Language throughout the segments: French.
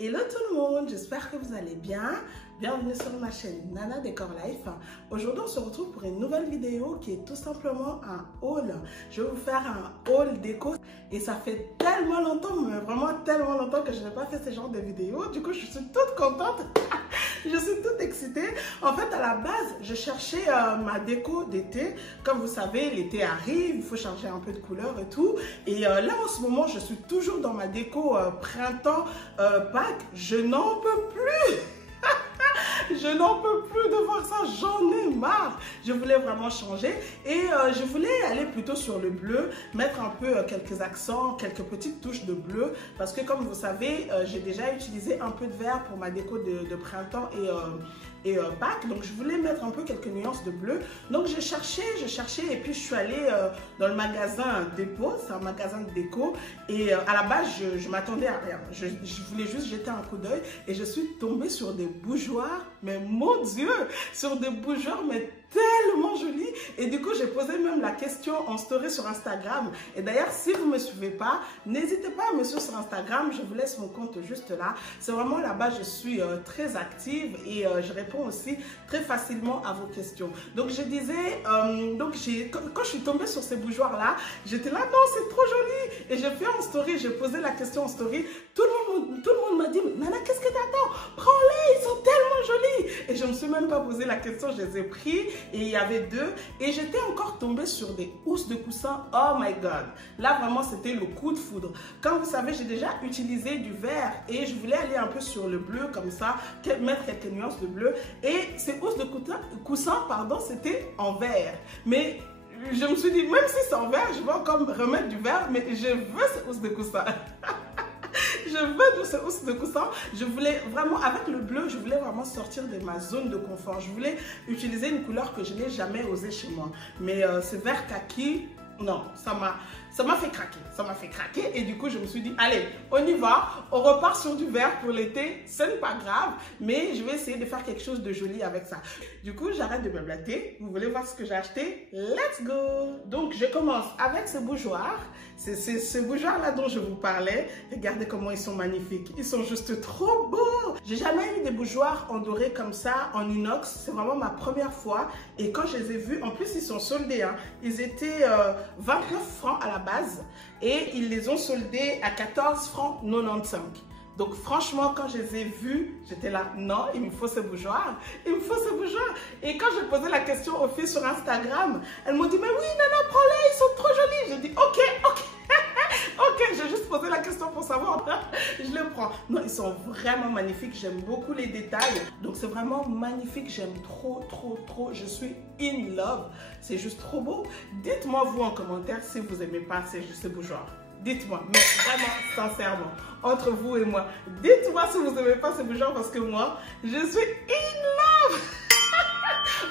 Hello tout le monde, j'espère que vous allez bien. Bienvenue sur ma chaîne Nana Décor Life. Aujourd'hui, on se retrouve pour une nouvelle vidéo qui est tout simplement un haul. Je vais vous faire un haul déco et ça fait tellement longtemps, mais vraiment tellement longtemps que je n'ai pas fait ce genre de vidéo. Du coup, je suis toute contente. Je suis toute excitée. En fait, à la base, je cherchais ma déco d'été. Comme vous savez, l'été arrive, il faut changer un peu de couleur et tout. Et là, en ce moment, je suis toujours dans ma déco printemps, Pâques. Je n'en peux plus. Je n'en peux plus de voir ça, j'en ai marre. Je voulais vraiment changer et je voulais aller plutôt sur le bleu, mettre un peu quelques accents, quelques petites touches de bleu parce que comme vous savez, j'ai déjà utilisé un peu de vert pour ma déco de printemps et Pâques. Donc je voulais mettre un peu quelques nuances de bleu. Donc je cherchais et puis je suis allée dans le magasin Dépôt, c'est un magasin de déco et à la base je m'attendais à rien. Je voulais juste jeter un coup d'œil et je suis tombée sur des bougeoirs, mais mon Dieu, sur des bougeoirs mais tellement jolis. Et du coup j'ai posé même la question en story sur Instagram. Et d'ailleurs si vous ne me suivez pas, n'hésitez pas à me suivre sur Instagram, je vous laisse mon compte juste là. C'est vraiment là-bas, je suis très active et je réponds aussi très facilement à vos questions. Donc je disais, quand je suis tombée sur ces bougeoirs là, j'étais là, non c'est trop joli. Et j'ai fait en story, j'ai posé la question en story, tout le monde m'a dit, Nana qu'est-ce que t'attends? Prends-les, ils sont tellement jolis. Et je ne me suis même pas posé la question, je les ai pris et il y avait deux. Et j'étais encore tombée sur des housses de coussins, oh my god. Là vraiment c'était le coup de foudre. Comme vous savez, j'ai déjà utilisé du vert et je voulais aller un peu sur le bleu comme ça, mettre quelques nuances de bleu. Et ces housses de coussins, pardon, c'était en vert. Mais je me suis dit, même si c'est en vert, je vais encore me remettre du vert, mais je veux ces housses de coussins. Je veux de ce housse de coussin. Je voulais vraiment, avec le bleu, je voulais vraiment sortir de ma zone de confort. Je voulais utiliser une couleur que je n'ai jamais osé chez moi. Mais ce vert kaki, non, ça m'a fait craquer. Ça m'a fait craquer et du coup, je me suis dit, allez, on y va. On repart sur du vert pour l'été. Ce n'est pas grave, mais je vais essayer de faire quelque chose de joli avec ça. Du coup, j'arrête de me blater. Vous voulez voir ce que j'ai acheté? Let's go! Donc, je commence avec ce bougeoir. C'est ce bougeoir-là dont je vous parlais. Regardez comment ils sont magnifiques. Ils sont juste trop beaux. J'ai jamais eu des bougeoirs en doré comme ça, en inox. C'est vraiment ma première fois. Et quand je les ai vus, en plus, ils sont soldés. Hein. Ils étaient 29 francs à la base. Et ils les ont soldés à 14 francs 95. Donc franchement, quand je les ai vus, j'étais là, non, il me faut ce bougeoir, il me faut ce bougeoir. Et quand j'ai posé la question aux filles sur Instagram, elles m'ont dit, mais oui, Nana, prends-les, ils sont trop jolis. J'ai dit, ok, j'ai juste posé la question pour savoir, je les prends. Non, ils sont vraiment magnifiques, j'aime beaucoup les détails. Donc c'est vraiment magnifique, j'aime trop, je suis in love. C'est juste trop beau. Dites-moi vous en commentaire si vous n'aimez pas ces bougeoirs. Dites-moi, mais vraiment, sincèrement, entre vous et moi, dites-moi si vous n'aimez pas ces bougeoirs parce que moi, je suis in love.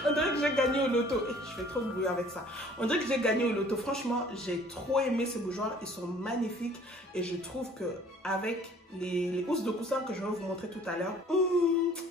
On dirait que j'ai gagné au loto. Je fais trop de bruit avec ça. On dirait que j'ai gagné au loto. Franchement, j'ai trop aimé ces bougeoirs. Ils sont magnifiques et je trouve qu'avec les housses de coussin que je vais vous montrer tout à l'heure,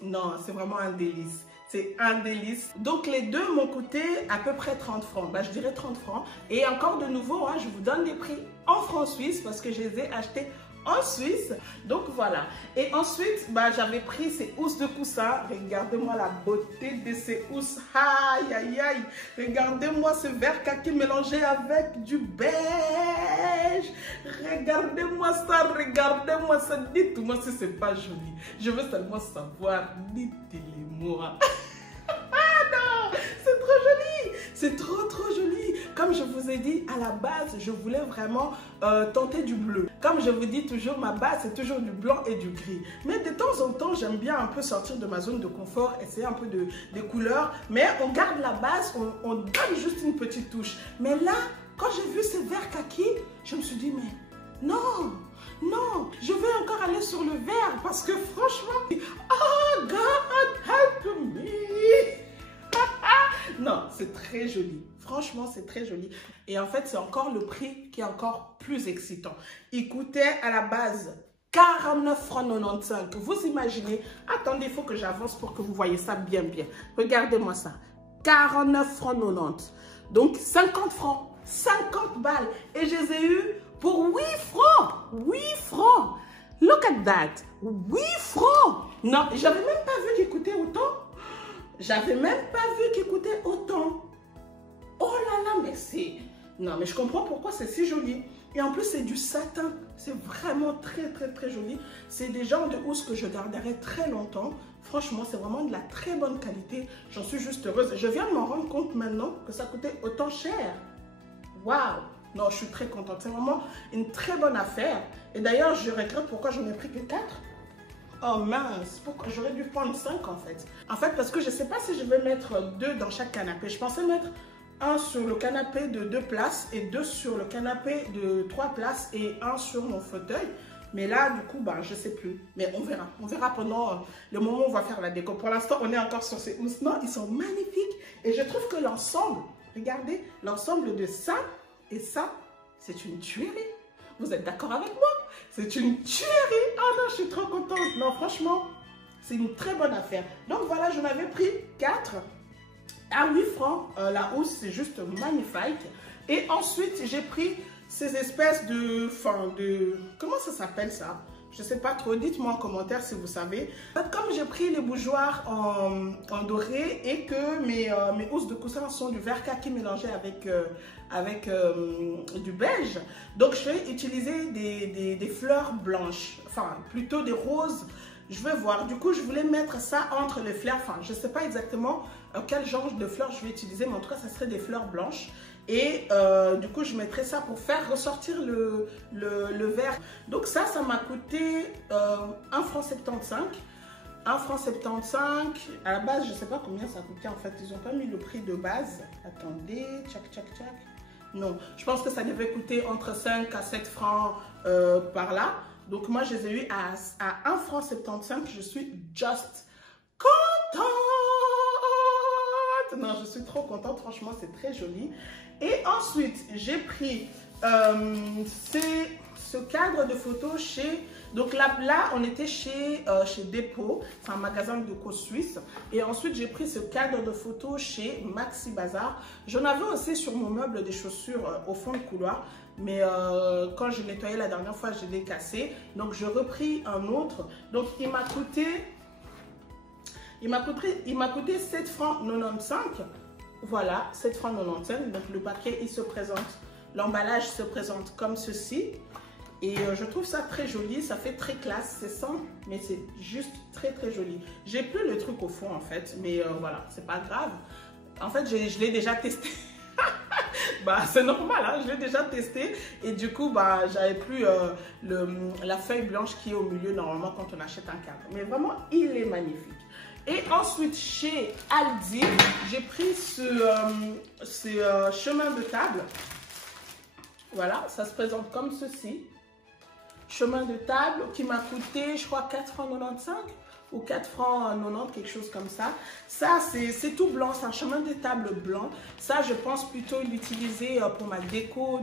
non, c'est vraiment un délice. C'est un délice. Donc les deux m'ont coûté à peu près 30 francs. Bah, je dirais 30 francs. Et encore de nouveau, hein, je vous donne les prix en francs suisses parce que je les ai achetés en Suisse. Donc voilà. Et ensuite, bah, j'avais pris ces housses de coussin. Regardez-moi la beauté de ces housses. Aïe, aïe, aïe. Regardez-moi ce vert kaki mélangé avec du beige. Regardez-moi ça, regardez-moi ça. Dites-moi si c'est pas joli. Je veux seulement savoir. Dites-le-moi. C'est trop joli, c'est trop joli. Comme je vous ai dit, à la base, je voulais vraiment tenter du bleu. Comme je vous dis toujours, ma base, c'est toujours du blanc et du gris. Mais de temps en temps, j'aime bien un peu sortir de ma zone de confort, essayer un peu des couleurs. Mais on garde la base, on donne juste une petite touche. Mais là, quand j'ai vu ce vert kaki, je me suis dit, mais non, je vais encore aller sur le vert parce que franchement, oh God, help me. Non, c'est très joli. Franchement, c'est très joli. Et en fait, c'est encore le prix qui est encore plus excitant. Il coûtait à la base 49 francs 95. Vous imaginez? Attendez, il faut que j'avance pour que vous voyez ça bien. Regardez-moi ça. 49 francs 90. Donc 50 francs. 50 balles. Et je les ai eu pour 8 francs. 8 francs. Look at that. 8 francs. Non, j'avais même pas vu qu'il coûtait autant. J'avais même pas vu qu'il coûtait autant. Oh là là, mais c'est... Non, mais je comprends pourquoi c'est si joli. Et en plus, c'est du satin. C'est vraiment très, très, très joli. C'est des genres de housses que je garderai très longtemps. Franchement, c'est vraiment de la très bonne qualité. J'en suis juste heureuse. Je viens de m'en rendre compte maintenant que ça coûtait autant cher. Waouh! Non, je suis très contente. C'est vraiment une très bonne affaire. Et d'ailleurs, je regrette pourquoi je n'ai pris que 4. Oh mince, pourquoi j'aurais dû prendre 5 en fait. En fait, parce que je ne sais pas si je vais mettre 2 dans chaque canapé. Je pensais mettre un sur le canapé de 2 places et 2 sur le canapé de 3 places et 1 sur mon fauteuil. Mais là, du coup, je ne sais plus. Mais on verra. On verra pendant le moment où on va faire la déco. Pour l'instant, on est encore sur ces housses. Non, ils sont magnifiques. Et je trouve que l'ensemble, regardez, l'ensemble de ça et ça, c'est une tuerie. Vous êtes d'accord avec moi? C'est une tuerie. Oh non, je suis trop contente. Non, franchement, c'est une très bonne affaire. Donc voilà, j'en avais pris 4 à 8 francs. La housse, c'est juste magnifique. Et ensuite, j'ai pris ces espèces de... Comment ça s'appelle ça? Je ne sais pas trop. Dites-moi en commentaire si vous savez. Comme j'ai pris les bougeoirs en doré et que mes housses de coussin sont du vert kaki mélangé avec du beige, donc je vais utiliser des fleurs blanches, enfin plutôt des roses. Je vais voir. Du coup, je voulais mettre ça entre les fleurs. Enfin, je ne sais pas exactement quel genre de fleurs je vais utiliser, mais en tout cas, ça serait des fleurs blanches. Et du coup, je mettrai ça pour faire ressortir le vert. Donc ça m'a coûté 1 franc 75. 1 franc 75. À la base, je ne sais pas combien ça coûtait en fait. Ils n'ont pas mis le prix de base. Attendez, tchac. Non, je pense que ça devait coûter entre 5 à 7 francs par là. Donc moi, je les ai eu à 1 franc 75. Je suis just contente. Non, je suis trop contente. Franchement, c'est très joli. Et ensuite, j'ai pris ce cadre de photo chez... Donc là on était chez Dépôt, c'est un magasin de déco suisse. Et ensuite, j'ai pris ce cadre de photo chez Maxi Bazar. J'en avais aussi sur mon meuble des chaussures au fond du couloir. Mais quand je nettoyais la dernière fois, je l'ai cassé. Donc, je repris un autre. Donc, il m'a coûté 7 francs 95. Voilà, 7 francs 95. Donc, le paquet, il se présente. L'emballage se présente comme ceci. Et je trouve ça très joli. Ça fait très classe. C'est simple, mais c'est juste très, très joli. J'ai plus le truc au fond, en fait. Mais voilà, c'est pas grave. En fait, je l'ai déjà testé. C'est normal, hein, je l'ai déjà testé et du coup j'avais plus la feuille blanche qui est au milieu normalement quand on achète un cadre, mais vraiment il est magnifique. Et ensuite chez Aldi, j'ai pris ce chemin de table. Voilà, ça se présente comme ceci. Chemin de table qui m'a coûté, je crois, 4 francs 95 ou 4 francs 90, quelque chose comme ça. Ça, c'est tout blanc, c'est un chemin de table blanc. Ça, je pense plutôt l'utiliser pour ma déco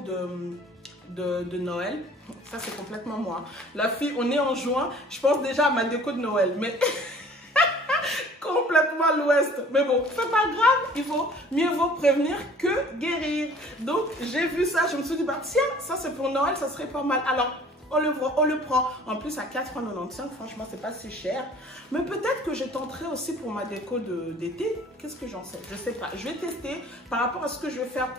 de Noël. Ça, c'est complètement moi. La fille, on est en juin, je pense déjà à ma déco de Noël, mais complètement à l'ouest. Mais bon, c'est pas grave, mieux vaut prévenir que guérir. Donc, j'ai vu ça, je me suis dit, tiens, ça c'est pour Noël, ça serait pas mal. Alors, on le voit, on le prend. En plus, à 4,95 €, franchement, c'est pas si cher. Mais peut-être que je tenterai aussi pour ma déco d'été. Qu'est-ce que j'en sais? Je sais pas. Je vais tester par rapport à ce que je vais faire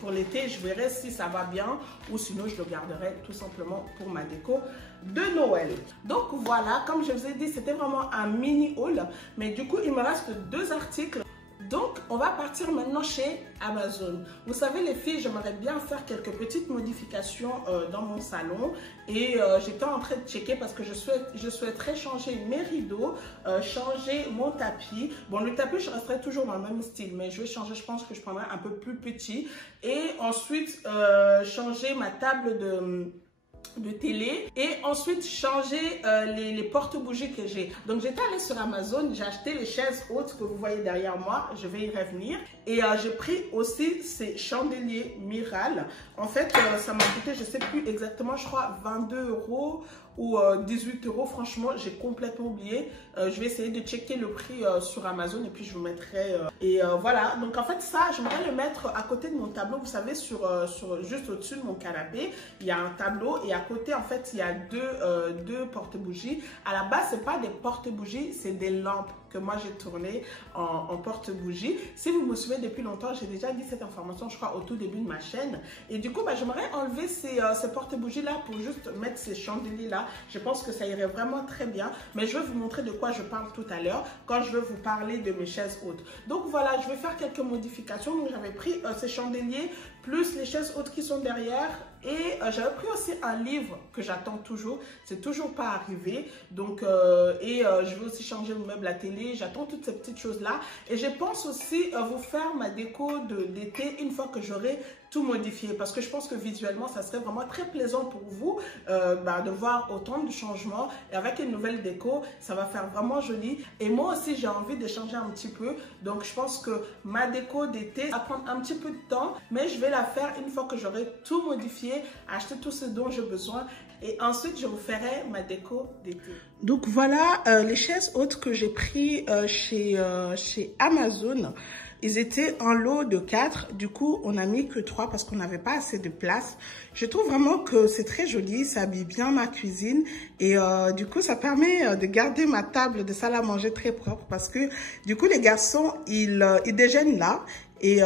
pour l'été. Je verrai si ça va bien ou sinon, je le garderai tout simplement pour ma déco de Noël. Donc, voilà. Comme je vous ai dit, c'était vraiment un mini haul. Mais du coup, il me reste 2 articles. Donc, on va partir maintenant chez Amazon. Vous savez, les filles, j'aimerais bien faire quelques petites modifications dans mon salon. Et j'étais en train de checker parce que je souhaiterais changer mes rideaux, changer mon tapis. Bon, le tapis, je resterai toujours dans le même style, mais je vais changer, je pense que je prendrai un peu plus petit. Et ensuite, changer ma table de télé et ensuite changer les porte-bougies que j'ai. Donc j'étais allée sur Amazon, j'ai acheté les chaises hautes que vous voyez derrière moi, je vais y revenir. Et j'ai pris aussi ces chandeliers Miral. En fait, ça m'a coûté, je sais plus exactement, je crois 22 € ou 18 €. Franchement, j'ai complètement oublié. Je vais essayer de checker le prix sur Amazon et puis je vous mettrai. Voilà, donc en fait ça, j'aimerais le mettre à côté de mon tableau. Vous savez, juste au-dessus de mon canapé, il y a un tableau et à côté, en fait, il y a deux porte-bougies. À la base, ce n'est pas des porte-bougies, c'est des lampes que moi j'ai tourné en porte-bougie. Si vous me suivez depuis longtemps, j'ai déjà dit cette information, je crois, au tout début de ma chaîne. Et du coup, j'aimerais enlever ces porte-bougies-là pour juste mettre ces chandeliers-là. Je pense que ça irait vraiment très bien. Mais je vais vous montrer de quoi je parle tout à l'heure quand je vais vous parler de mes chaises hautes. Donc voilà, je vais faire quelques modifications. Donc j'avais pris ces chandeliers plus les chaises hautes qui sont derrière. Et j'avais pris aussi un livre que j'attends toujours. C'est toujours pas arrivé. Donc, je vais aussi changer le meuble à télé. J'attends toutes ces petites choses-là. Et je pense aussi vous faire ma déco d'été une fois que j'aurai tout modifié. Parce que je pense que visuellement, ça serait vraiment très plaisant pour vous de voir autant de changements. Et avec une nouvelle déco, ça va faire vraiment joli. Et moi aussi, j'ai envie de changer un petit peu. Donc, je pense que ma déco d'été va prendre un petit peu de temps. Mais je vais la faire une fois que j'aurai tout modifié, acheter tout ce dont j'ai besoin et ensuite je vous ferai ma déco d'été. Donc voilà les chaises hautes que j'ai pris chez Amazon. Ils étaient en lot de 4, du coup on a mis que 3 parce qu'on n'avait pas assez de place. Je trouve vraiment que c'est très joli, ça habille bien ma cuisine et du coup ça permet de garder ma table de salle à manger très propre parce que du coup les garçons ils déjeunent là et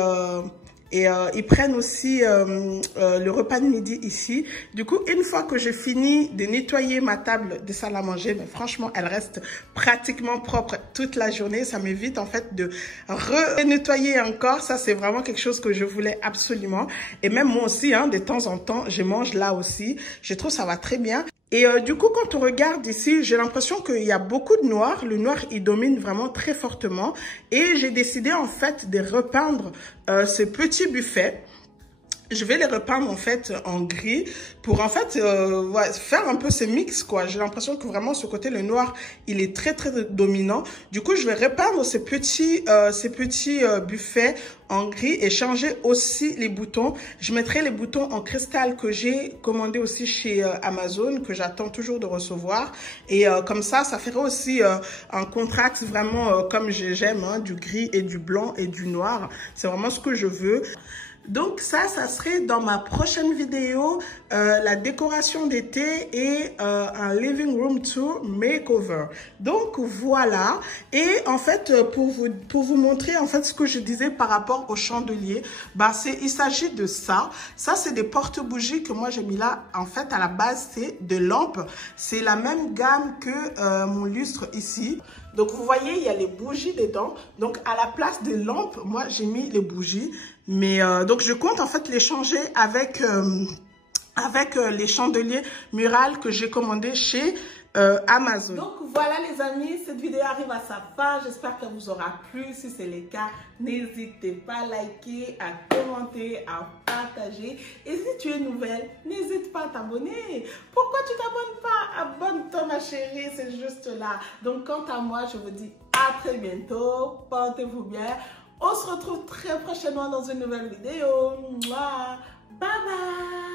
ils prennent aussi le repas de midi ici. Du coup, une fois que j'ai fini de nettoyer ma table de salle à manger, mais franchement, elle reste pratiquement propre toute la journée. Ça m'évite en fait de renettoyer encore. Ça, c'est vraiment quelque chose que je voulais absolument. Et même moi aussi, hein, de temps en temps, je mange là aussi. Je trouve ça va très bien. Et du coup, quand on regarde ici, j'ai l'impression qu'il y a beaucoup de noir. Le noir, il domine vraiment très fortement. Et j'ai décidé en fait de repeindre ce petit buffet. Je vais les repeindre en fait en gris pour en fait faire un peu ce mix quoi. J'ai l'impression que vraiment ce côté le noir il est très dominant. Du coup je vais repeindre ces petits buffets en gris et changer aussi les boutons. Je mettrai les boutons en cristal que j'ai commandé aussi chez Amazon que j'attends toujours de recevoir et comme ça ferait aussi un contraste vraiment comme j'aime hein, du gris et du blanc et du noir. C'est vraiment ce que je veux. Donc ça serait dans ma prochaine vidéo, la décoration d'été et un living room tour makeover. Donc voilà. Et en fait, pour vous montrer en fait ce que je disais par rapport au chandelier, il s'agit de ça. Ça, c'est des porte-bougies que moi j'ai mis là. En fait, à la base, c'est de lampes. C'est la même gamme que mon lustre ici. Donc, vous voyez, il y a les bougies dedans. Donc, à la place des lampes, moi, j'ai mis les bougies. Mais donc, je compte en fait les changer avec les chandeliers murales que j'ai commandés chez Amazon. Donc, voilà les amis, cette vidéo arrive à sa fin. J'espère qu'elle vous aura plu. Si c'est le cas, n'hésitez pas à liker, à commenter, à partager. Et si tu es nouvelle, n'hésite pas à t'abonner. Pourquoi tu t'abonnes pas? Abonne-toi ma chérie, c'est juste là. Donc, quant à moi, je vous dis à très bientôt. Portez-vous bien. On se retrouve très prochainement dans une nouvelle vidéo. Bye bye.